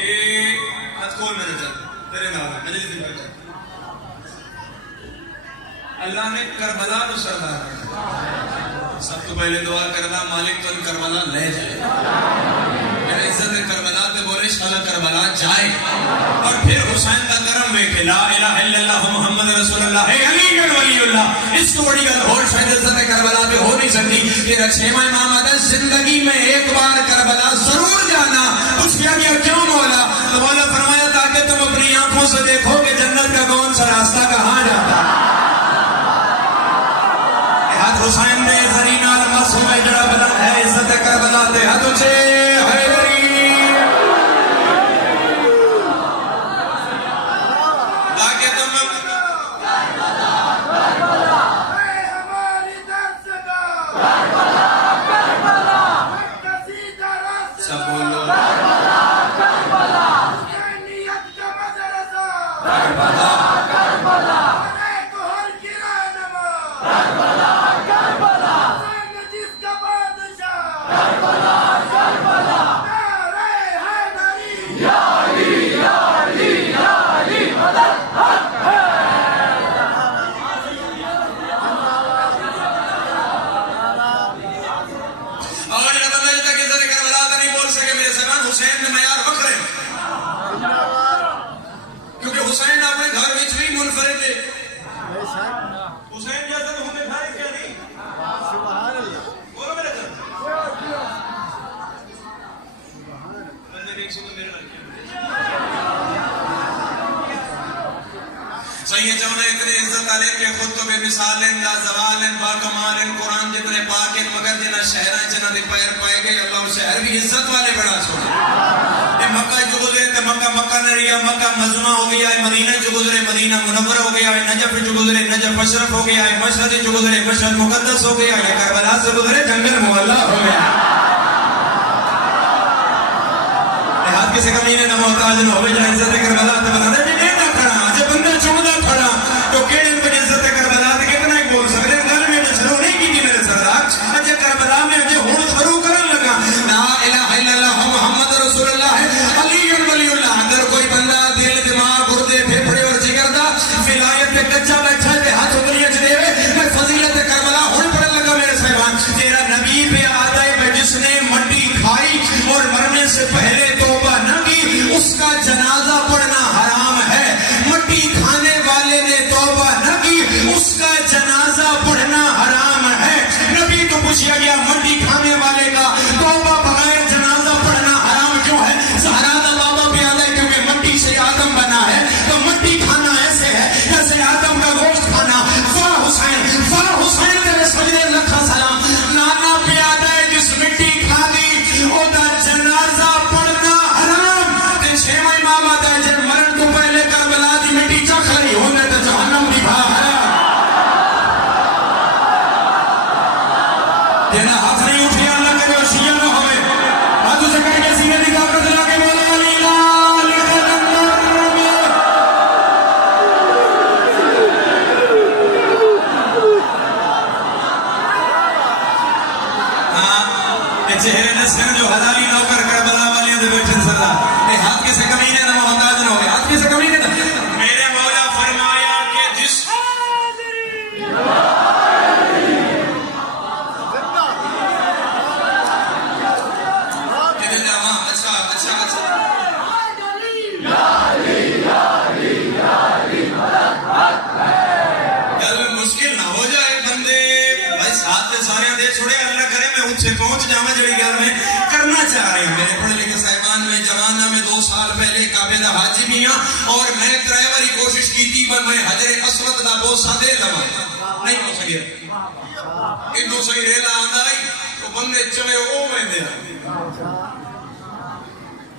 آج کون میرے چل تیرے نام ہے مجلس میں چل اللہ نے کربلا کو سردار کر سب تو پہلے دعا کرنا مالک تو کربلا لے جائے میرے عزت کربلا تے بولے شالا کربلا جائے اور پھر حسین کا کرم میں کہ لا الہ الا اللہ محمد رسول اللہ ہے علی گڑھ ولی اللہ اس کو بڑی گل اور شاید عزت کربلا پہ ہو نہیں سکتی تیرا چھواں امام ہے زندگی میں ایک بار کربلا ضرور جانا اس کیا کیا کیوں مولا تو مولا فرمایا تاکہ تم اپنی آنکھوں سے دیکھو کہ جنت کا کون سا راستہ کہاں جاتا حد حسین نے زرین المسوم جڑا بلند ہے عزت کربلا دے حد اچھے حیدری تاکہ تم سب بولو حسین نے معیار وکھرے کیونکہ حسین اپنے گھر وچ بھی منفرد ہے حسین جیسا تو ہمیں گھر کیا نہیں بولو میرے گھر بندے دیکھ سو تو میرے لڑکے صحیح جونے اتنے عزت علیہ کے خود تو بے مثالن لا زوالن با کمالن قرآن جتنے پاکن مگر جنہ شہرہ جنہ دی پیر پائے گئے اللہ شہر بھی عزت والے بڑا سونا مکہ جو گزرے تے مکہ نریا مکہ مزمہ ہو گیا ہے مدینہ جو گزرے مدینہ منور ہو گیا ہے نجف جو گزرے نجف اشرف ہو گیا ہے مشہد جو گزرے مشہد مقدس ہو گیا ہے کربلا سے گزرے جنگل معلیٰ ہو گیا ہاتھ کسی کمینے نہ محتاج نہ ہوئے جنہیں عزت کربلا تے بنا دے جنہیں نہ کھڑا جب بندہ چمدہ کھڑا تو کیڑے ان پر عزت کربلا تے کتنا ایک بول سکتے ہیں گھر میں شروع نہیں کی تھی میرے سردار اجھے کربلا میں اجھے ہون شروع کرن لگا لا الہ الا اللہ محمد رسول اللہ ہے علی ولی اللہ اگر کوئی بندہ دل دماغ گردے پھیپھڑے اور جگر دا ولایت پہ کچا بیٹھا ہے ہاتھ اتری اچ دے میں فضیلت کربلا ہون پڑھن لگا میرے صاحبان تیرا نبی پہ آتا ہے جس نے مٹی کھائی اور مرنے سے پہلے توبہ نہ کی اس کا جنازہ پڑھنا حرام ہے مٹی کھانے والے نے توبہ نہ کی اس کا جنازہ پڑھنا حرام ہے نبی تو پوچھا گیا مٹی کھانے والے کا توبہ بغیر جنازہ پڑھنا حرام کیوں ہے زہرا دا بابا پہ آتا ہے کیونکہ مٹی سے آدم بنا ہے تو مٹی کھانا ایسے ہے جیسے آدم کا گوشت کھانا واہ حسین تیرے سجدے لکھا سلام نانا پہ آتا ہے جس مٹی کھا دی او دا جنازہ پڑھنا حرام تے چھواں امام آتا ہے جب مرن تو پہلے کربلا دی مٹی چکھ رہی ہونے تو جہنم دی بھا ہے دینا ہاتھ نہیں اٹھیا اللہ کرے اور شیعہ نہ ہوئے ہاتھ اسے کہہ کے سینے دی طاقت لا کے بولے علی لال چہرے نسکن جو حلالی نوکر کربلا والی دے بیٹھن صلی اللہ ہاتھ کسے کمینے نہ محتاج نہ ہوئے ہاتھ کسے کمینے نہ میرے مولا فرمایا کہ جس گل مشکل نہ ہو جائے بندے بھائی ساتھ دے سارے دے چھوڑے اللہ کرے میں ان سے پہنچ جاؤں جڑی گل میں کرنا چاہ رہے ہیں میرے پڑھے لکھے صاحبان میں جوانہ میں 2 سال پہلے کعبے دا حاجی بھی ہاں اور میں ڈرائیوری کوشش کی تھی پر میں حجر اسود دا بوسہ دے لوا نہیں ہو سکیا انہوں صحیح ریلا آندہ آئی تو بندے چوے او میں دے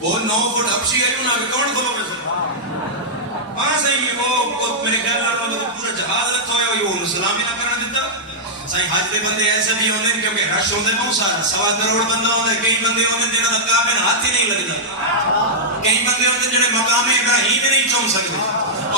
وہ 9 فٹ حبشی آئی انہاں بھی کون کھلو میں ہاں صحیح وہ میرے خیال آنے تو پورا جہاز رکھا ہویا وہ سلامی نہ کرنا دیتا صحیح حج دے بندے ایسے بھی ہونے کیونکہ رش ہوندے بہت سارا 1.25 کروڑ بندہ ہوندے کئی بندے ہوندے جنہاں دا کعبے ہاتھ ہی نہیں لگدا کئی بندے ہوندے جڑے مقام ابراہیم نہیں چوم سکتے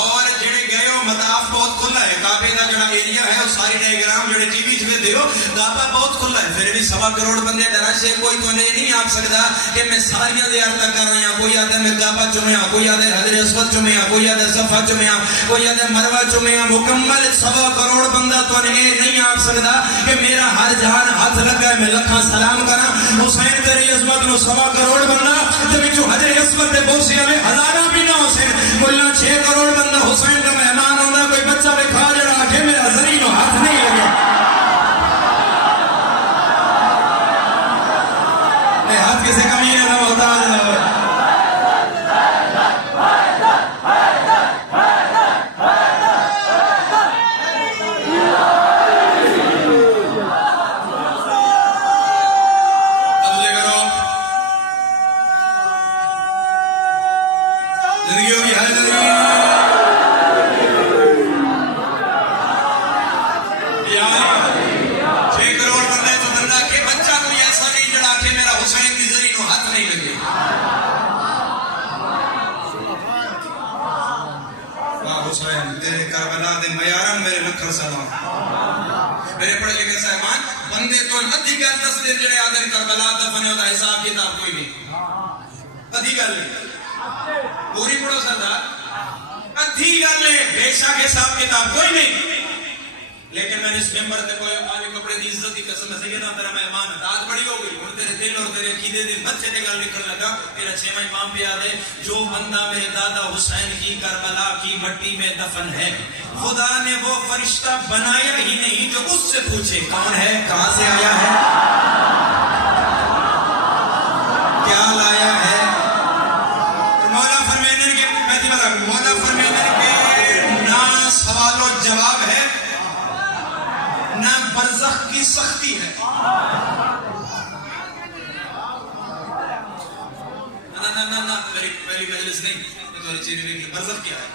اور جڑے گئے ہو مطاف بہت کھلا ہے، کعبے کا جڑا ایریا ہے وہ ساری ڈائیگرام جڑے ٹی وی چ دیو کعبہ بہت کھلا ہے، پھر بھی 1.25 کروڑ بندے دراجے کوئی تو نہیں آ سکتا کہ میں ساریاں زیارتاں کر رہا ہوں. کوئی آدھا میں کعبہ چومیا، کوئی آدھا حجر اسود چومیا، کوئی آدھا صفا چومیا، کوئی آدھا مروہ چومیا. مکمل 1.25 کروڑ بندہ تو نہیں آ سکتا کہ میرا ہر جہان ہاتھ لگا ہے میں لکھاں سلام کرا. حسین تیری عظمت نو 1.25 کروڑ بندہ تے وچوں حجر اسود دے بوسیاں میں ہزاراں بھی نہ حسین ملا 6 کروڑ بندہ حسین کا مہمان ہوندا. کوئی بچہ وکھا جڑا آکھے میرا زری نو ہاتھ نہیں لگا. اے ہاتھ کسے کمینے دا محتاج نہ ہوئے. میرے پڑھے لکھے صاحبان بندے تو ادھی گل دس دن جڑے آدھے کربلا دفن ہوتا حساب کتاب کوئی نہیں. ادھی گل پوری پڑھو سردار، ادھی گل بے شک حساب کتاب کوئی نہیں. لیکن میں نے اس ممبر تے کوئی کالے کپڑے دی عزت دی قسم سے سیدنا تیرا مہمان داد بڑی ہو گئی. ہن تیرے دل اور تیرے عقیدے دے متھے تے گل نکل لگا. میرا 6واں امام پہ یاد ہے جو بندہ میرے دادا حسین کی کربلا کی مٹی میں دفن ہے خدا نے وہ فرشتہ بنایا ہی نہیں جو اس سے پوچھے کون ہے، کہاں سے آیا ہے، کیا لایا ہے. مولا فرمانے کے نہ سوال و جواب ہے نہ برزخ کی سختی ہے. نہ پہلی مجلس نہیں تمہاری چیزیں دیکھ. برزخ کیا ہے؟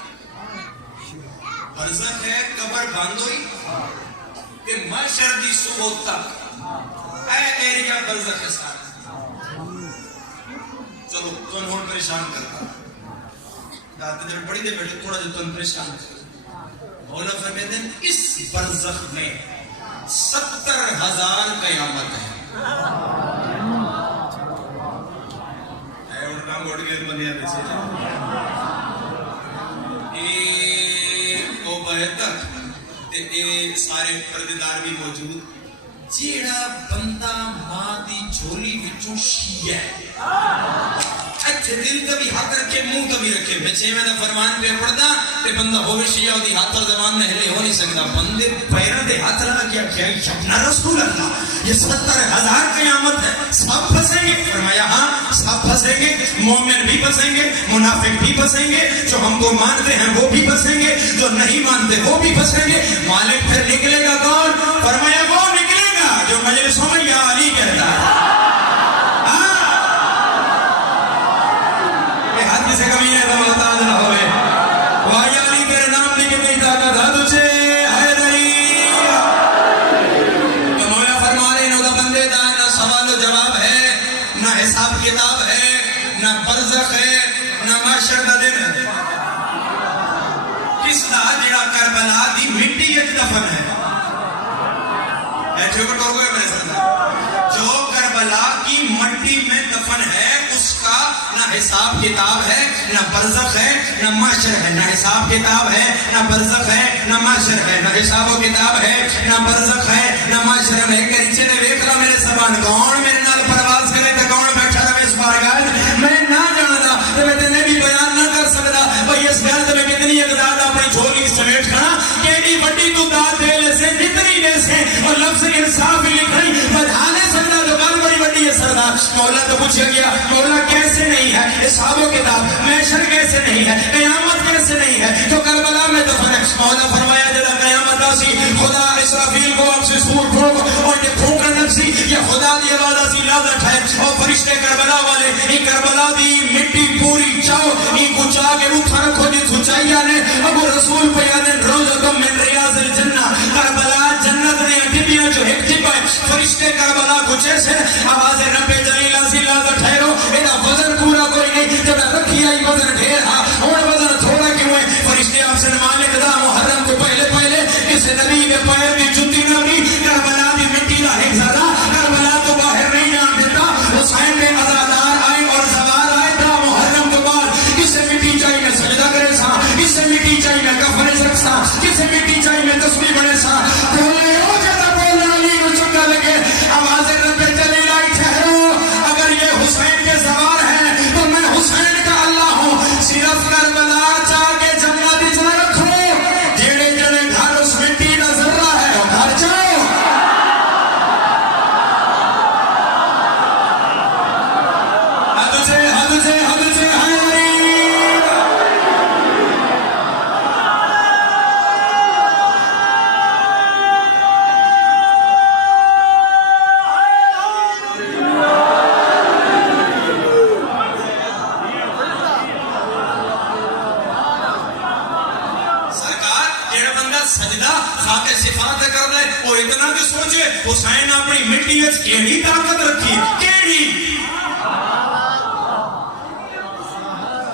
برزخ ہے قبر بند ہوئی کہ محشر دی صبح تک اے ایریا برزخ ہے سارا. چلو تم ہون پریشان کرتا داتے جب بڑی دے بیٹھے تھوڑا جو تم پریشان کرتا. مولا فرماتے ہیں اس برزخ میں 70,000 قیامت ہے. اے انہاں گوڑ کے بندیاں دے سے تک تے سارے پردیدار بھی موجود. جیڑا بندہ ماں دی جھولی وچوں شیعہ ہے اچھے دل کا بھی ہاتھ رکھے منہ کا بھی رکھے. میں 6 مہینہ فرمان پہ پڑھتا تے بندہ ہوئے شیعہ ہوتی ہاتھ اور زبان میں ہلے ہو نہیں سکتا. بندے پیروں دے ہاتھ لگا کیا کیا اپنا رسول اللہ یہ 70,000 قیامت ہے. سب پھنسیں گے؟ فرمایا ہاں سب پھنسیں گے. مومن بھی پھنسیں گے، منافق بھی پھنسیں گے، جو ہم کو مانتے ہیں وہ بھی پھنسیں گے، جو نہیں مانتے وہ بھی پھنسیں گے. مالک پھر نکلے گا کون؟ فرمایا وہ نکلے گا جو مجلسوں میں یا علی کہتا ہے. سے کمی ہے تو محتاج نہ ہوئے. وایا علی تیرے نام لے کے میری طاقت ہے تجھے حیدری. تو مولا فرما رہے نو دا بندے دا نہ سوال و جواب ہے، نہ حساب کتاب ہے، نہ برزخ ہے، نہ محشر دا دن ہے. کس دا جڑا کربلا دی مٹی وچ دفن ہے. ایٹھے کو ٹوکو ہے میرے ساتھ. جو کربلا کی مٹی میں دفن ہے اس کا نہ حساب کتاب ہے، نہ برزخ ہے، نہ محشر ہے. نہ حساب کتاب ہے، نہ برزخ ہے، نہ محشر ہے. نہ حساب و کتاب ہے، نہ برزخ ہے، نہ محشر ہے. میں کریچے نے ویکھ رہا میرے زبان کون میرے نال پرواز کرے تے کون بیٹھا رہے اس بارگاہ میں نہ جاندا تے میں تے بھی بیان نہ کر سکدا. بھئی اس گل تے میں کتنی اقدار اپنی جھولی سمیٹ کھڑا کیڑی بڑی تو داد دے لے سے جتنی دے سے اور لفظ انصاف لکھئی بدھانے سکدا جو گل بڑی بڑی ہے سردار. مولا تو پوچھا گیا مولا کیسے نہیں ہے حساب و کتاب، محشر کیسے نہیں ہے، قیامت کیسے نہیں ہے جو کربلا میں دفن ہے. مولا فرمایا جدا قیامت آسی خدا اسرافیل کو آپ سے سور پھونک اور یہ پھونکن نفسی یہ خدا دی آواز آسی لازت ہے اور فرشتے کربلا والے یہ کربلا دی مٹی پوری چاو یہ کو چاہ کے اٹھا رکھو جی سچائی آنے. ابو رسول پیادن روزکم من ریاض الجنہ کربلا جنت نے ٹپیاں جو ایک ٹپا ہے. فرشتے کربلا کچھ ایسے آواز رب جلیل آسی لازت ٹھہرو اینا وزن پورا کوئی نہیں جب رکھی آئی وزن ڈھیر ہاں اور وزن تھوڑا کیوں ہے. فرشتے سجدہ خاک صفات کر دے اور اتنا کہ سوچے حسین اپنی مٹی وچ کیڑی طاقت رکھی کیڑی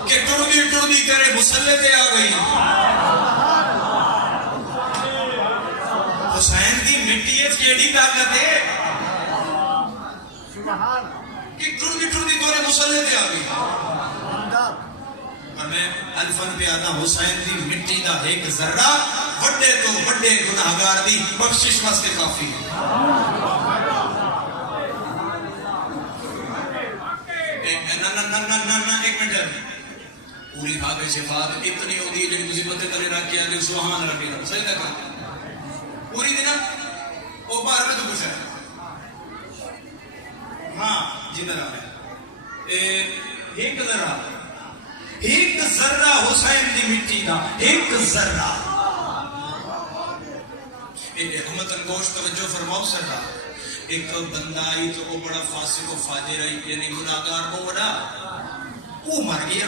کہ ٹردی کرے مسلح تے آ گئی حسین دی مٹی وچ کیڑی طاقت ہے کہ ٹردی کرے مسلح تے آ گئی اور میں الفن پہ آتا حسین دی مٹی دا ایک ذرہ بڑے تو بڑے گناہگار دی بخشش واسطے کافی ایک منٹ پوری خاک صفات اتنی ہوتی ہے لیکن مصیبت تلے رکھ کے آگے سبحان ربی رب صحیح تھا پوری دینا وہ بار میں تو کچھ ہے ہاں جی در آئے ایک ذرہ حسین دی مٹی دا ایک ذرہ احمد انگوش توجہ فرماؤ سرہ ایک بندہ آئی تو وہ بڑا فاسق و فاجر آئی یعنی گناہگار کو بڑا وہ مر گیا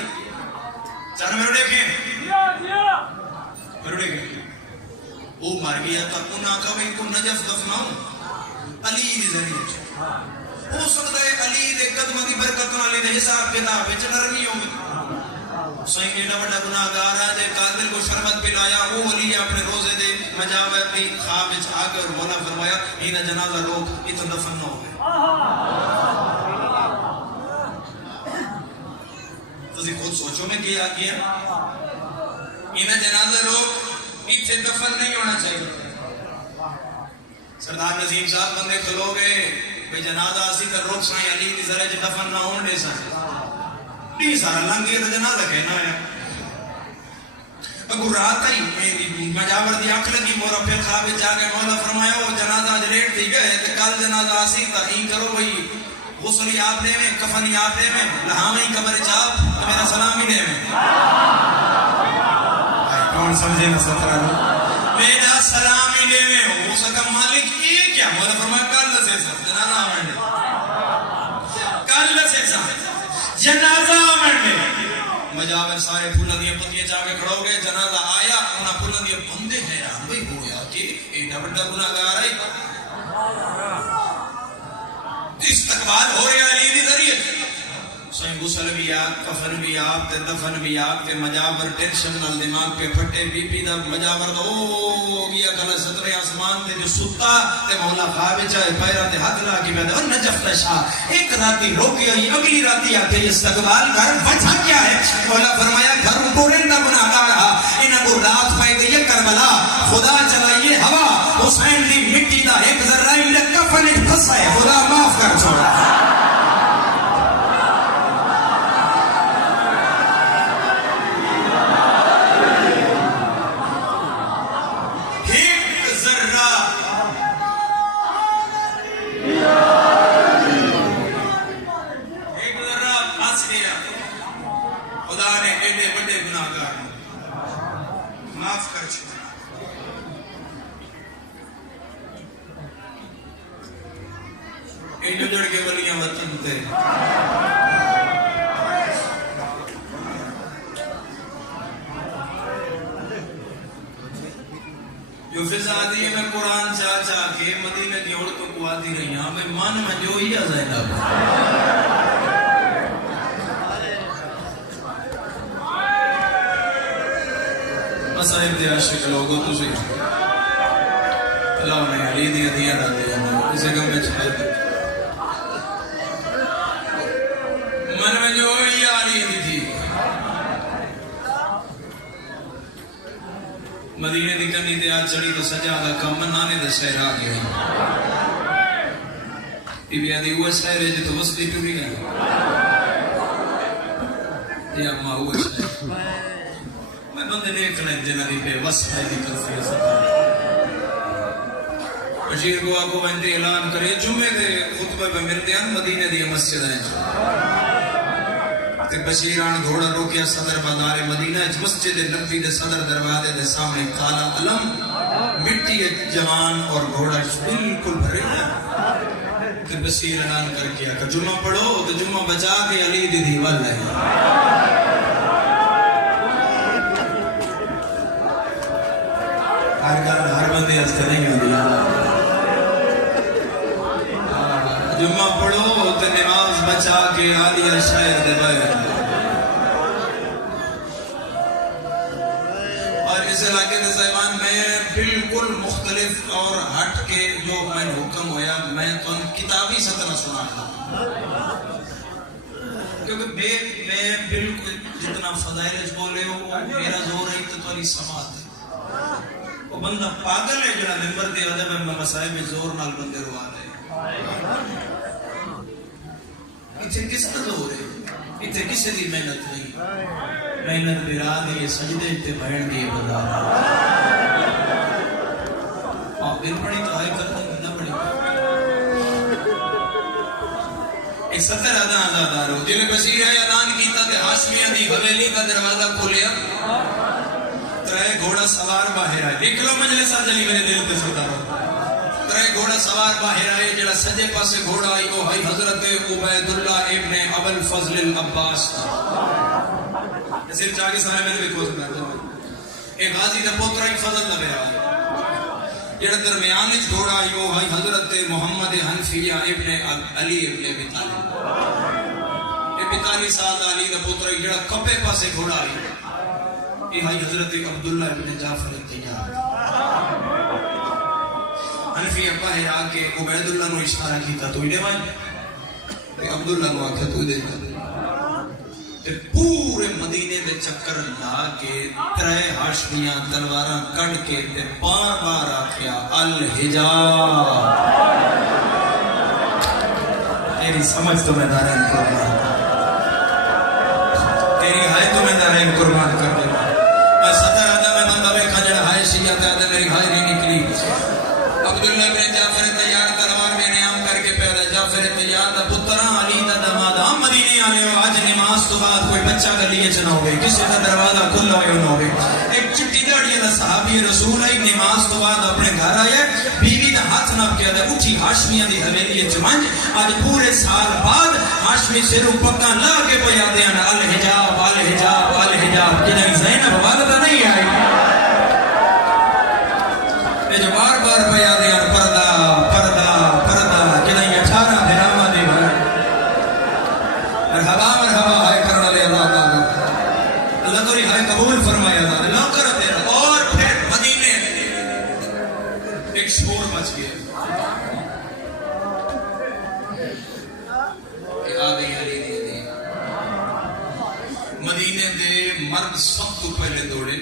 چاہنا میرے دیکھیں وہ مر گیا تو انہاں کا میں کو نجف دفناؤں علی دی ذریعے ہو سکتا ہے علی دے قدم دی برکتوں علی دے حساب کتاب وچ نرمی ہوگی حسین ایڈا بڑا گناہگار ہے جے قاتل کو شربت پلایا وہ ولی اپنے روزے دے مجاور دی خواب وچ آ کے اور مولا فرمایا انہاں جنازہ لوگ اتنا دفن نہ ہوئے تسی خود سوچو میں کیا کیا انہاں جنازہ لوگ اتنے دفن نہیں ہونا چاہیے سردار نظیم صاحب بندے کھلو گئے بھئی جنازہ اسی کر روک سائیں علی دی ذرہ جو دفن نہ ہون دے سائیں نہیں سارا لنگی تو جنازہ کہنا ہے اگر رات آئی مجاور دی آنکھ لگی مورا پھر خواب جا گئے مولا فرمایا وہ جنازہ جلیٹ تھی گئے تو کل جنازہ آسی تا ہی کرو بھئی غسلی آپ لے میں کفنی آپ لے میں لہامی قبر چاپ تو میرا سلامی لے میں کون سمجھے نا سترہ میرا سلامی لے میں وہ سکم مالک یہ کیا مولا فرمایا کل سے سب جنازہ آمین کل سے سب جنازہ آمنے مجاور سارے پھولن دیا پتیاں چاہ کے کھڑو گئے جنازہ آیا انہاں پھولن دیا بندے حیران بھئی ہویا کہ ایڈا بڑا گناہگار آئی استقبال ہو رہا علی دی ذریعے حسین غسل بھی آپ کفن بھی آپ تے دفن بھی آپ تے مجاور ٹینشن نال دماغ پہ پھٹے بی پی دا مجاور دا او گیا کل سترے آسمان تے جو ستا تے مولا خواب چاہے پیرا تے ہاتھ لا کے بیدہ نجف نشا ایک راتی روکی آئی اگلی راتی آتے استقبال گھر وجہ کیا ہے مولا فرمایا گھر پورندہ گناہ رہا انہاں کو رات پائے گئی کربلا خدا چلائیے ہوا حسین دی مٹی دا ایک ذرہ کفن پھنسا ہے خدا معاف کر چھوڑا جڑ کے ولیاں وطن تے جو فضا دی ہے میں قرآن چاہ چاہ کے مدینہ کی عورتوں کو آتی رہی ہاں میں من میں جو ہی آزائدہ مسائب دے عاشق لوگوں تو سے اللہ نے علی دی عدیہ ڈالے اسے کم میں چھلے دے من میں جو ہی علی دی تھی مدینے دی کنی دے آج چڑی تو سجا دا کم نانے دے شہر آگے بی بی آدھی ہوئے شہر ہے جو تو وسطی ٹوری گئی یا ماں ہوئے شہر میں بندے دیکھ لیں جنہی پہ وسط ہے دی کرتی ہے ستا بشیر کو آگو بندے اعلان کرے جمعے دے خطبہ پہ ملتے ہیں مدینے دی مسجد ہیں تے بشیران گھوڑا روکیا صدر بازار مدینہ مسجد نبوی دے صدر دروازے دے سامنے کالا علم مٹی جوان اور گھوڑا بالکل بھرے ہیں تے بشیر اعلان کر کے کہ جمعہ پڑھو تو جمعہ بچا کے علی دی دیوال ہے ہر بندے ہستے نہیں ہوتی جمعہ پڑھو تو نماز بچا کے عالیہ شہر دے بائے اور اس علاقے دے صاحبان میں بالکل مختلف اور ہٹ کے جو میں حکم ہویا میں تو کتابی سطرہ سنا تھا کیونکہ میں بالکل جتنا فضائل بولے ہو میرا زور ہے تو تمہاری سماعت ہے وہ بندہ پاگل ہے جڑا ممبر دے ادب میں مسائل میں زور نال بندے روا رہے اتنے کس کا زور ہے اتنے کسی دی محنت نہیں محنت برا دی سجدے تے بہن دی بدا آپ دن پڑی تو آئے کرتے نہ پڑی ایک 70 آزادار ہو جنہیں بشیر ہے اعلان کیتا تے ہاشمیاں دی حویلی کا دروازہ کھولیا ترے گھوڑا سوار باہر آئے نکلو مجلسہ جلی میرے دل پہ سوتا رہا ترے گھوڑا سوار باہر آئے جڑا سجے پاسے گھوڑا آئی وہ ہے حضرت عبید اللہ ابن ابو الفضل العباس صرف چاہیے سارے میں بھی کوز کرتا ہوں ایک غازی دا پوترہ ایک فضل نہ بیرا جڑا درمیان وچ گھوڑا آئی وہ ہے حضرت محمد حنفیہ ابن علی ابن ابی طالب 42 سال علی دا پوترہ جڑا کھبے پاسے گھوڑا آئی یہ ہے حضرت عبداللہ ابن جعفر الطیار حنفی ابا ہے آکے عبید اللہ نو اشارہ کیتا تو ہی بھائی عبداللہ نو آکھا تو ہی دے تے پورے مدینے دے چکر لا کے ترے ہاشمیاں تلواراں کڑ کے تے بار بار آکھیا الحجاب تیری سمجھ تو میں دارین قربان تیری ہائے تو میں دارین قربان کر دے میں 70 آدھا میں بندہ بے کھجڑ ہائے شیعہ تے آدھا میری ہائے نہیں نکلی عبداللہ بن جعفر تیار تلوار میں نیام کر کے پیدا جعفر تیار دا پترہ علی دا دماد ہم مدینے آنے ہو آج نماز تو بعد کوئی بچہ کا لیے چنا ہوگے کسی کا دروازہ کھلا ہوئے نہ ہوگے ایک چٹی داڑی دا صحابی رسول ہے نماز تو بعد اپنے گھر آئے بیوی دا ہاتھ نپ کیا دا اٹھی ہاشمیاں دی حویلی چمنج آج پورے سال بعد ہاشمی سے رو پکا لا کے پہ یادے آنا الحجاب الحجاب الحجاب کہ نہیں زینب والدہ نہیں آئی جو بار بار پیا دیا پردہ پردہ پردہ کہ نہیں 18 دھرامہ دے بھر مرحبا ہائے کرنا لے اللہ تو ہائے قبول فرمایا تھا اللہ کر دیا اور پھر مدینے ایک شور بچ گیا کہ آدھی علی دی مدینے دے مرد سب تو پہلے دوڑے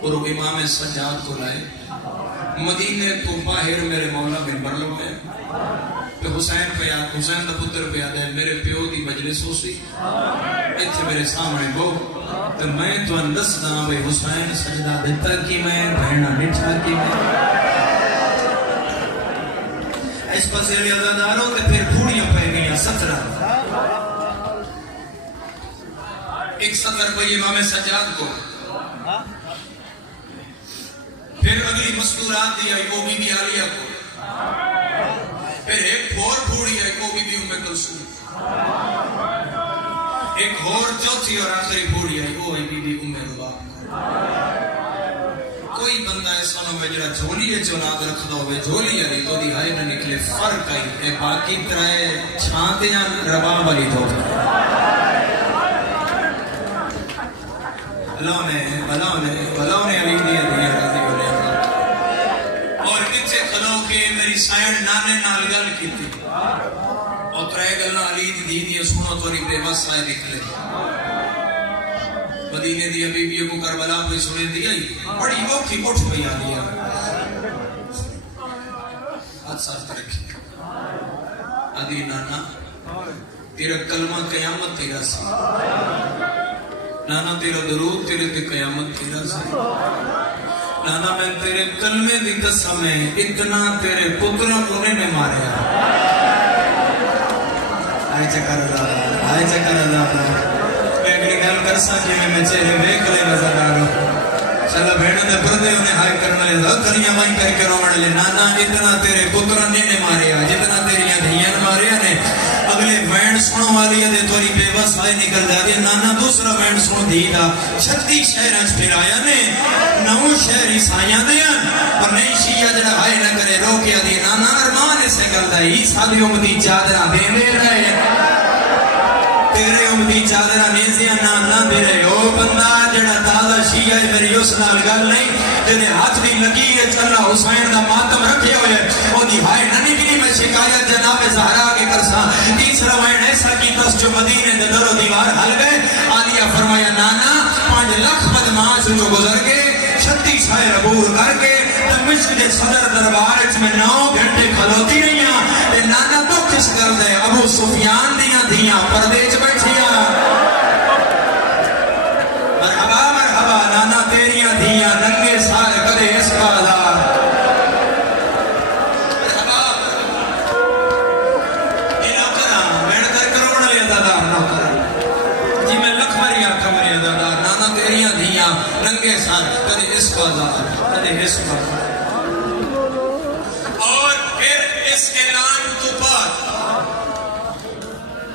اور وہ امام سجاد کو لائے مدینے تو باہر میرے مولا منبر لو ہے کہ حسین پہ یاد حسین دا پتر پہ یاد ہے میرے پیو دی مجلس ہو سی ایتھے میرے سامنے گو تو میں تو اندس دا بھئی حسین سجدہ دیتا کی میں بہنہ نٹھا کی میں اس پاس علی عزاداروں تے پھر پھوڑیاں پہ گئیاں 17 ایک 70 پہ امام سجاد کو پھر اگلی مستورات دیا وہ بی بی عالیہ کو پھر ایک اور پھوڑی ہے وہ بی بی ام کلثوم ایک اور چوتھی اور آخری پھوڑی ہے وہ بی بی ام رباب کوئی بندہ ایسا نہ جڑا جھولی ہے چولاد رکھ دو ہوئے جھولی علی تو دی ہائے نہ نکلے فرق آئی اے باقی ترائے چھانتے جاں رباب علی تو اللہ نے علی دیا دنیا راضی ہونے اور کچھے کھلو کے میری سائن نانے نال گل کی تھی اور ترائے گلنا علی دی دیا سنو توری بے بس آئے دکھلے مدینے دی حبیبی کو کربلا پہ سنے دیا بڑی اوکھی اٹھ پہ آ دیا ہاتھ ساتھ رکھی آدھی نانا تیرا کلمہ قیامت تیرا سی نانا تیرا درود تیرے تے قیامت تیرا سی نانا میں تیرے کلمے دی قسم ہے اتنا تیرے پتروں انہیں میں ماریا آئے چکر اللہ آئے چکر اللہ میں اگلی گل کرسا کہ میں چہرے ویک لے نظر آ رہا چلا بھیڑوں نے پردے انہیں ہائے کرنا لے دھنیا مائی کر کے رومڑ لے نانا جتنا تیرے پتران نے ماریا جتنا تیریاں دھیاں ماریا نے اگلے وینڈ سنو والی دے توری بے بس آئے نکل جا دیا نانا دوسرا وینڈ سنو دی دا 36 شہرانچ پھر آیا نے 9 شہر عیسائیاں دیا اور نئی شیعہ جڑا ہائے نہ کرے رو کیا دی نانا ارمان اسے گل دا عیسیٰ دی امتی چادرہ دے دے رہے تیرے امتی چادرہ نیزیاں نانا دے رہے او بندہ جڑا دادا شیعہ میری اس نال گل نہیں جنہیں ہاتھ دی لگی ہے چلا حسین دا ماتم رکھے ہوئے او دی ہائے ننی بھی میں شکایت جناب زہرا کے کرسا تیسرا وین ایسا کی بس جو مدینے دے در و دیوار حل گئے آلیہ فرمایا نانا 5 لاکھ بدماش جو گزر گئے 36 شہر عبور کر کے دمشق دے صدر دربار اچ میں 9 گھنٹے کھلوتی نہیں ہاں تے نانا تو کس کر دے ابو سفیان دیاں دیاں پردے چ بیٹھیاں مرحبا مرحبا نانا تیریاں دیاں ننگے سال کدے اس بازار مرحبا یہ نوکراں میں کر کروڑ لے دادا نوکراں جی میں لکھ مری آکھا مری دادا نانا تیریاں دیاں ننگے سال کدے اس بازار کدے اس بازار اور پھر اس اعلان تو بعد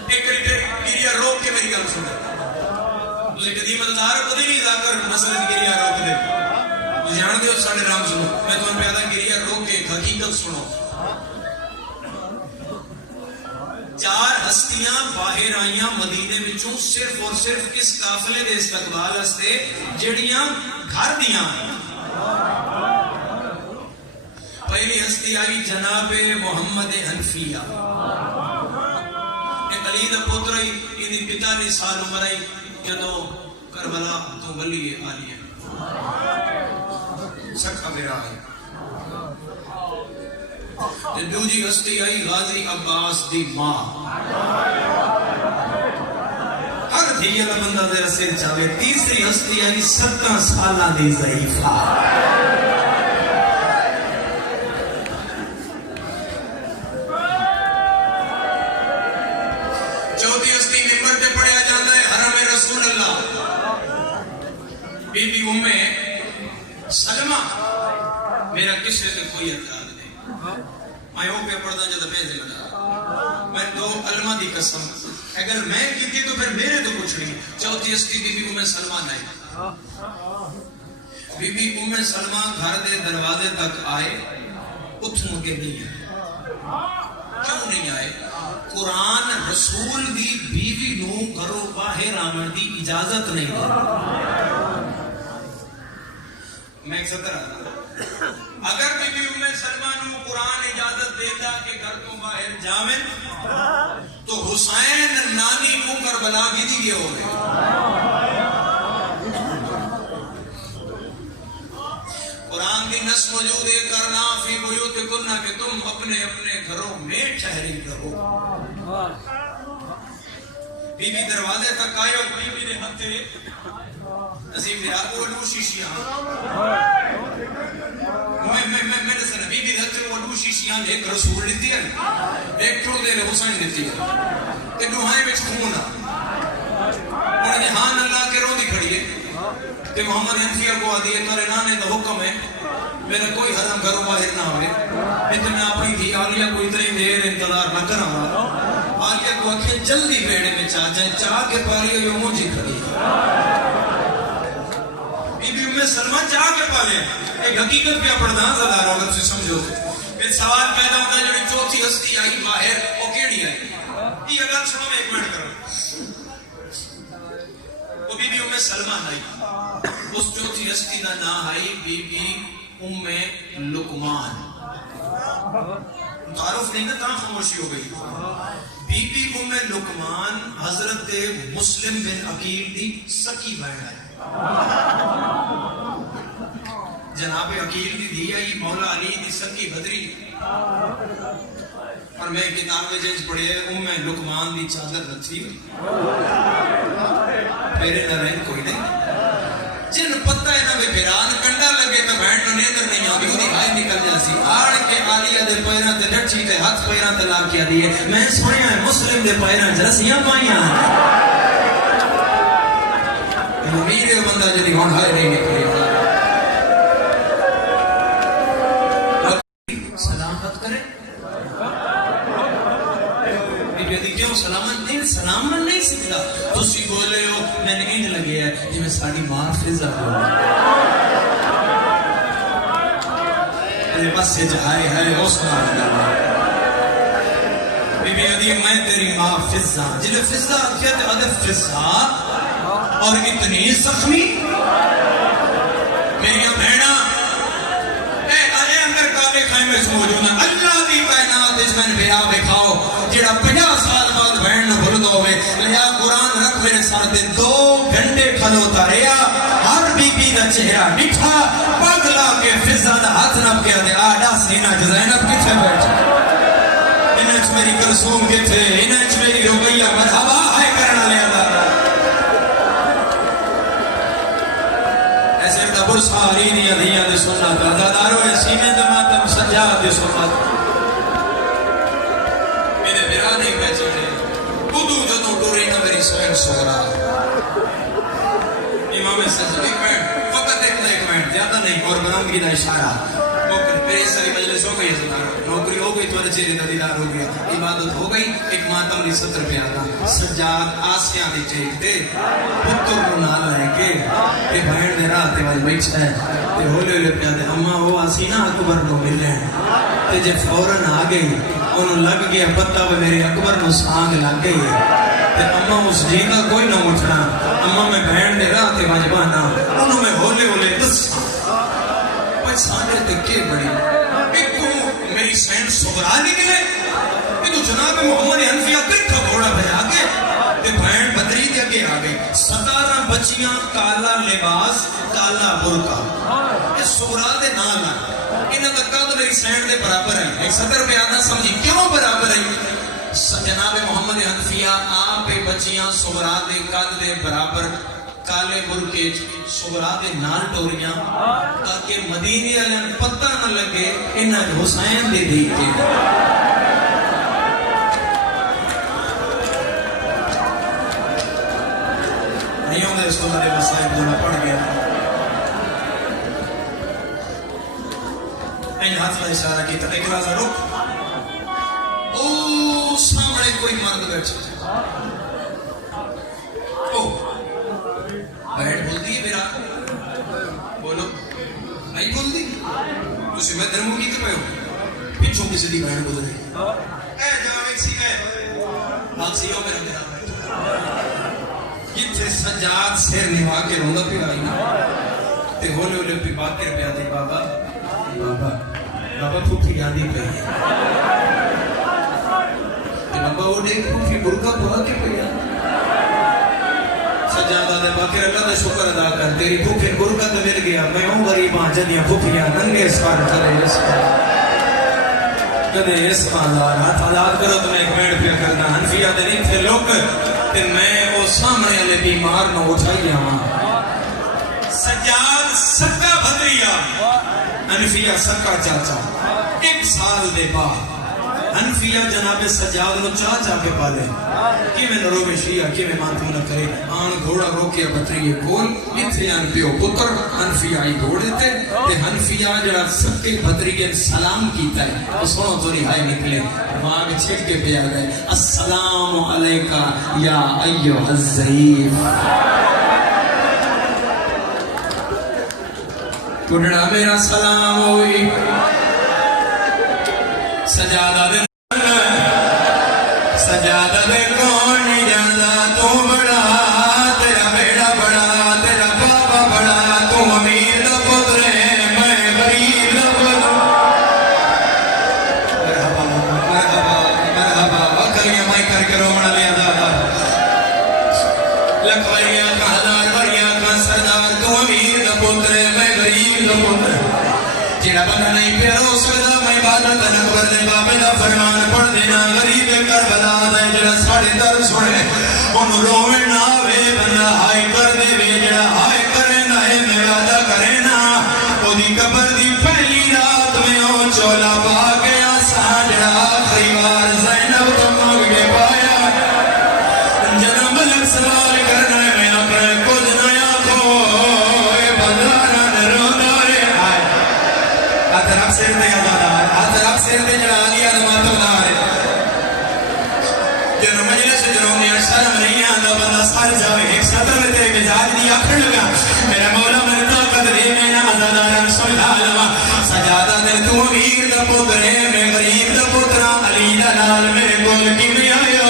ایک گریہ روک کے میری گل سنے تجھے قدیم ادار کو نہیں لا کر مسئلہ گریہ روک دے تجھے جان دے ہو ساڑھے رام سنو میں تو ان پیادا گریہ روک کے حقیقت سنو 4 ہستیاں باہر آئیاں مدینے وچوں صرف اور صرف اس قافلے دے استقبال ہستے جڑیاں گھر دیاں پہلی ہستی آئی جناب محمد حنفیہ ایک علی دا پوتر ہی انہی 45 سال عمر آئی جدو کربلا تو گلی آلی ہے سکھا میرا ہے دوجی ہستی آئی غازی عباس دی ماں ہر دھیلا بندہ دے رسل چاہے تیسری ہستی آئی 17 سالہ دی ضعیفہ چوتھی ہستی ممبر پہ پڑھیا جاندہ ہے حرم رسول اللہ بی بی سلمہ میرا کسے سے کوئی اعتراض نہیں میں وہ پہ پڑھتا جدہ پیسے لگا میں دو علمہ دی قسم اگر میں کیتی تو پھر میرے تو کچھ نہیں چوتھی ہستی بی بی سلمہ نہیں بی بی سلمہ گھر دے دروازے تک آئے اتھوں کے نہیں ہے کیوں نہیں آئے قرآن رسول دی بیوی نو گھروں باہر آمن دی اجازت نہیں دے میں ایک سطر آتا اگر بی بی سلمہ نو قرآن اجازت دیتا کہ گھر تو باہر جامن تو حسین نانی نو کربلا کی دی گئے ہو رہے قرآن کی نس موجود ہے کرنا فی بیوت کنہ کہ تم اپنے اپنے گھروں میں ٹھہری رہو بی بی دروازے تک آئے اور بی بی نے ہتھے نصیب نے آپ کو لو شیشیاں میں نے سنا بی بی ہتھے وہ لو شیشیاں ایک رسول لیتی ہے ایک ٹھو دے حسین لیتی ہے کہ دوہائیں بچ خونا انہیں جہان اللہ کے رو دی کھڑی ہے کہ محمد حنفیہ کو آدھی ہے تورے نانے دا حکم ہے میرا کوئی حرم گھروں باہر نہ ہوئے اتنے اپنی تھی آلیہ کو اتنی دیر انتظار نہ کرا آلیہ کو اکھیں جلدی بیڑے میں چاہ جائیں چاہ کے پالیہ یوں مجھے کھڑی بی بی سلمہ چاہ کے پالے ایک حقیقت پہ پڑھنا زدار اگر تجھے سمجھو پھر سوال پیدا ہوتا ہے جو چوتھی ہستی آئی باہر وہ کیڑی آئی یہ اگر سنو میں ایک منٹ کروں وہ بی بی سلمہ نہیں اس چوتھی ہستی نہ آئی بی بی لقمان تعارف نہیں نا تاں خاموشی ہو گئی بی بی لقمان حضرت مسلم بن عقیل دی سکی بہن ہے جناب عقیل دی دی آئی مولا علی دی سکی بدری اور میں کتاب میں جنس پڑھے لقمان دی چادر رکھی ہوئی میرے نہ رہن کوئی نہیں جن پتہ ہے نا بے پیران کنڈا لگے کے تو بہن نو نیندر نہیں آتی وہ ہائے نکل جاسی آڑ کے عالیہ دے پیراں تے ڈٹھی تے ہاتھ پیراں تے لا کے دی میں سنیا ہے مسلم دے پیراں چ رسیاں پائیاں امیر بندہ جدی ہن ہائے نہیں نکلی سلامت کرے سلامت نہیں سکتا تسی بولے ہو میں نے انج لگے ہے جی میں ساڑی ماں فضا بولے میرے بس سے جہائے ہے اس ماں بی بی عدیم میں تیری ماں فضا جلے فضا کیا تے عدد فضا اور اتنی زخمی میری بہنا اے آلے اندر کعبے خیمے سے موجود ہیں اللہ دی کائنات اس میں بیاہ دکھاؤ جڑا 50 سال بعد بہن نہ بھول دو ہوئے لیا قرآن رکھ میرے ساتھ 2 گھنٹے کھلوتا رہیا ہر بی بی دا چہرہ نکھا پاگلا کے فضا دا ہاتھ نہ کیا دے آڈا سینہ زینب کتھے بیٹھے انہچ میری کلثوم کتھے انہچ میری رقیہ مرحبا ہے کرنا لیا دا ایسے دا برساری دیا دیا دے سنت آزادارو سینے دماتم سجاد دے سنت نہیں پہچانے خودو جدو ٹوری نہ میری سوین سورا امام سجد ایک منٹ فقط ایک منٹ زیادہ نہیں اور بناؤنگی دا اشارہ میری ساری مجلس ہو گئی نوکری ہو گئی تو چہرے دا دیدار ہو گیا عبادت ہو گئی ایک ماتم لی 70 پہ آتا سجاد آسیاں دی چیک دے پتر کو نہ لائے کے کہ بہن دے راتے والی بیچ ہے کہ ہولے لے پہ آتے اممہ ہو آسینہ اکبر نو ملے ہیں کہ جب فوراں آ گئی انہوں لگ گیا پتہ وہ میرے اکبر نو سانگ لگ گئی تے اممہ اس جیتا کوئی نہ اٹھنا اممہ میں بہن دے راتے واجبانا انہوں میں ہولے ہولے دس سانے تکے بڑی ایک تو میری سین صغرا نکلے ایک تو جناب محمد حنفیہ کٹھا گھوڑا بھجا کے تے بہن بدری دے کے آگئے 17 بچیاں کالا لباس کالا برکا یہ صغرا دے نالا انہاں تکا تو میری سین دے برابر ہے ایک 70 پہ آنا سمجھی کیوں برابر ہے جناب محمد حنفیہ آپ بچیاں صغرا دے قد دے برابر کالے برکے صغرا دے نال ٹوریاں تاکہ مدینے والے پتہ نہ لگے انہاں حسین دے دیکھ کے نہیں ہوندے اس کو میرے مسائل جو میں پڑھ گیا این ہاتھ کا اشارہ کی تو ایک لازہ رک او سامنے کوئی مرد بیٹھے او بہن بول دی ہے میرا بولو نہیں بول دی تسی میں درمو کی پہ ہو پچھوں کسی دی بہن بول رہی اے جواب ایک سی ہے بات سی ہو میرا میرا کتھے سجاد سیر نوا کے رونگا پہ آئی نا تے ہولے ہولے پہ بات کر پہ آدھے بابا پھوپھی گاندھی پہ ہے بابا وہ دیکھ پھوپھی برکا پہا کے پہ آدھے سجادہ دے باقی اللہ دے شکر ادا کر تیری بھوکھن برکت مل گیا میں ہوں غریب آنجنیاں بھوکھیاں ننگے اس پار چلے اس پار کدے اس پازار ہاتھ آزاد کرو تو میں ایک منٹ پہ کرنا حنفیہ دے نہیں تھے لوگ تے میں وہ سامنے والے بیمار نہ اٹھائی آواں سجاد سکا بھدریا حنفیہ سکا چاچا 1 سال دے بعد حنفیہ جناب سجاد نو چاچا کے پالے کی میں نروے شیعہ کی میں ماتم نہ کرے آن گھوڑا روکیا بطریے کول اتھے آن پیو پتر حنفیہ آئی گھوڑے تھے تے حنفیہ جڑا سکے بطریے سلام کیتا ہے وہ سنو تو رہائی نکلے مانگ چھک کے پہ آ گئے السلام علیکہ یا ایوہ الزعیف کڑڑا میرا سلام ہوئی سجادہ دے سجادہ دے کون نہیں جانا تو بڑا تیرا بیڑا بڑا تیرا بابا بڑا تو امیر دا پتر ہے میں غریب دا پتر مرحبا مرحبا مرحبا وکلیاں مائی کر کے رومنا لیا دادا لکھ وریاں کا ہزار وریاں کا سردار تو امیر دا پتر ہے میں غریب دا پتر جیڑا بندہ نہیں پیرو سکتا میں عبادت اکبر دے بابے دا فرمان پڑھ دینا غریب کربلا دے جڑا ساڑے در سنے انہوں روے نہ آوے بندہ ہائے کر دے وے جڑا ہائے کرے نہ ہے میں وعدہ کرے نا وہ دی سوال کرنا ہے میں اپنے کچھ نیا کو اے بنداران رونا رے آئے اتراب سیر دے ازادار اتراب سیر دے جڑا آلیا دماتو دارے جنہوں مجلس جنہوں نے شرم نہیں آندہ بندہ سار جاوے ایک سطر میں تیرے مزاج دی آکھر لگا میرا مولا من طاقت دے میں نہ ازاداران سمجھا لما سجادہ دے تو امیر دا پترے میں غریب دا پترہ علی دا نال میرے گول کی میں آیا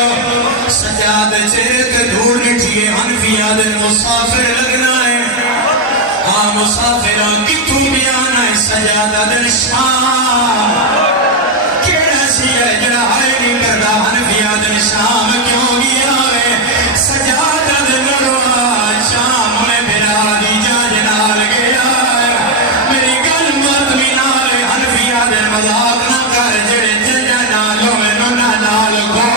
سجاد چہرے کے دھوڑ نٹھیے حنفیہ دے مسافر لگنا ہے ہاں مسافران کتوں بھی آنا ہے سجادہ دے شام کیڑا سی ہے جڑا ہائے نہیں کردہ حنفیہ دے شام کیوں گیا ہے سجادہ دے نروا شام میں بھرا دی جاج نال گیا ہے میری گل مات بھی نال حنفیہ دے مذاق نہ کر جڑے ججا نالوں میں نونا نال گھوٹ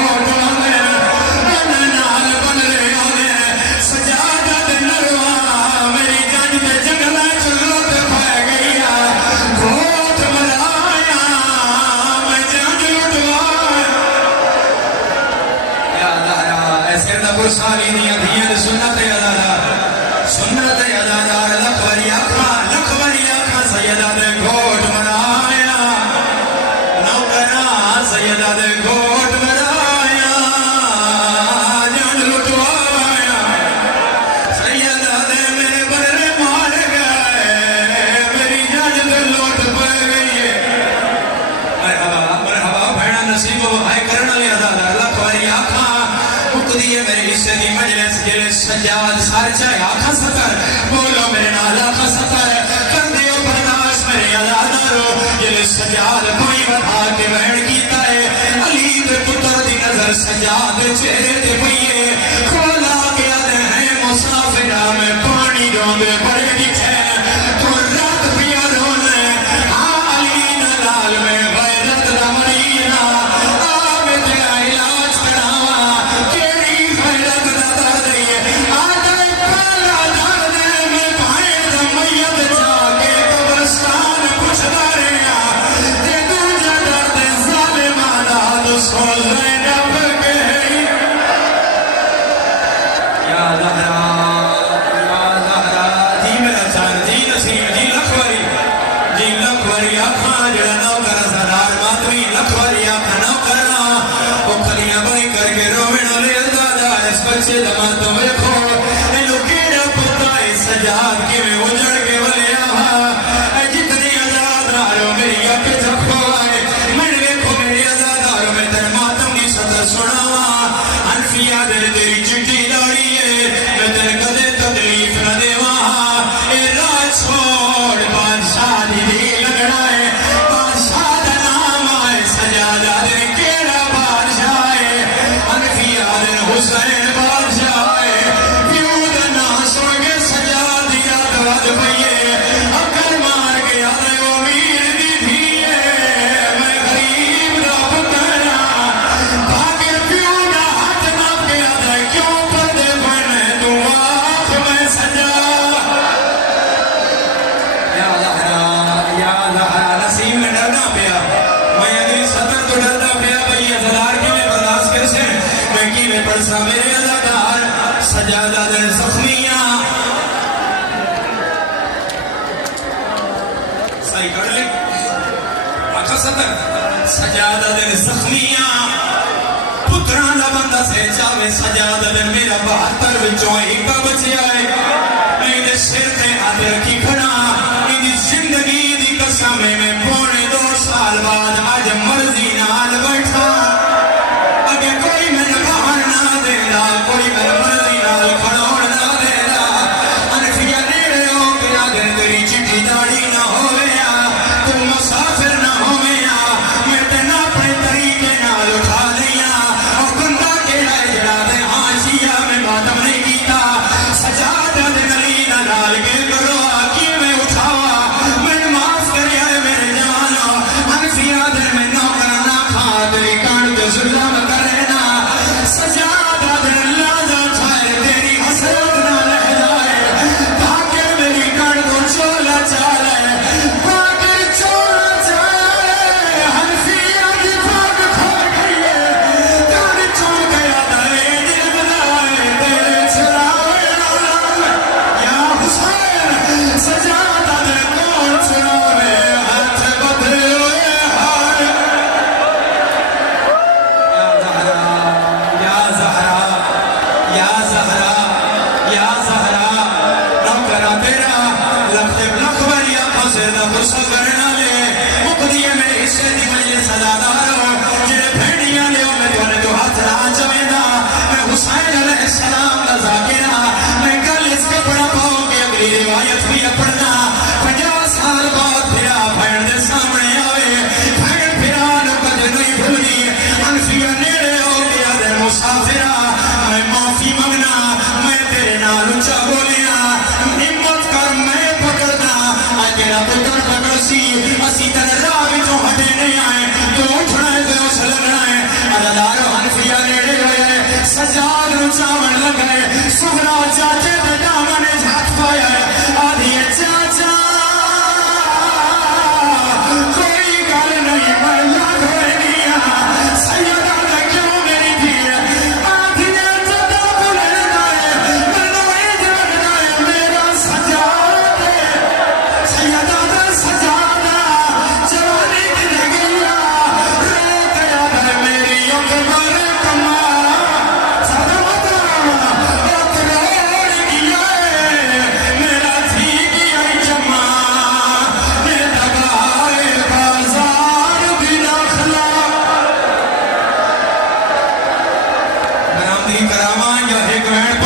ساری دیا دیا سنت ازادار سنت ازادار لکھوری آکھا سیدہ دے گھوٹ مرایا نوکرہ سیدہ دے گھوٹ مرایا جان لٹوایا سیدہ دے میرے بدرے مار گئے میری جان دے لوٹ پہ گئی مرحبا بھیڑا نصیب و بھائی کرنا لیا ازادار لکھوری آکھا دیئے میرے حصے دی مجلس جلس سجاد سار چاہے آکھا ستر بولو میرے نال آکھا ستر کر دیو برداشت میرے ازادارو جلس سجاد کوئی بتا کے بہن کیتا ہے علی دے پتر دی نظر سجاد چہرے دے پئیے کھولا کے آدھے ہیں مسافرہ میں پانی روندے بڑے دکھے تو رات پیا رونے ہاں علی نلال میں غیرت رمرینا آب تیرا علاج کراوا بچے دماتوں میں کھو اے لکیڑا پتا ہے سجاد کی میں اجڑ کے والے آہا اے جتنی آزاد آرہو میری اپنے جھکو آئے مڑوے کھو میری آزاد آرہو میں تر ماتم کی سطر سناوا انفیہ دل تیری چٹی داڑی ہے میں تر کدے تدلیف نہ دے وہاں اے راج چھوڑ بادشاہ دی دی لگڑا ہے بادشاہ دا نام آئے سجاد آدھر کیڑا بادشاہ ہے انفیہ دل حسین میرے ازادار سجادہ دل زخمیاں صحیح کر لیں آقا صدر سجادہ دل زخمیاں پتران بندہ سے چاہے سجادہ دل میرا 72 بچوں ایک کا بچے آئے میں دے سر تے ہاتھ رکھی کھڑا میری زندگی دی قسم میں پونے 2 سال بعد آج مرضی نال بیٹھا اگر کوئی میں باہر نہ دینا کوئی میں مرضی نال کھڑوڑ نہ دینا انفیہ نیڑے ہو گیا دن تیری چٹی داڑی نہ ہویا تم مسافر نہ ہویا میں تینا اپنے طریقے نال اٹھا لیا اور بندہ کے لائے جڑا دے آجیا میں ماتم نہیں کیتا سجادہ دن علی نہ لال کے کرو آکی میں اٹھاوا میں معاف کریا ہے میرے جانو انفیہ دن میں نوکر نہ کھا تیری کانڈ دے ظلم کرے نا سجادہ دن سجاد نو چاون لگے سغرا چاچے دے دامن وچ ہاتھ پایا آدھی چاچا کوئی گل نہیں میں یاد ہوئے گیا سیدہ نے کیوں میری تھی آدھی جدا بھولنا ہے مینوں اے جاننا ہے میرا سجاد سیدہ دا سجاد جوانی دی گیا رو گیا ہے میری اکبر کما کراواں یا ایک وین